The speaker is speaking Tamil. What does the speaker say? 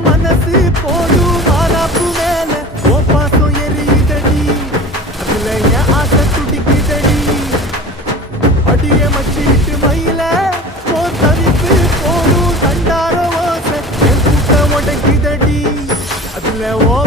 மனசு போடும் மாறாப்பு மேல ஓ பாசம் எரியுதடி அதுல என் ஆசை துடிக்குதடி அடிய மச்சிட்டு மயில ஓ தவிப்பு போடும் தண்டார ஓசை என் கூட்ட உடைக்குதடி அதுல ஓ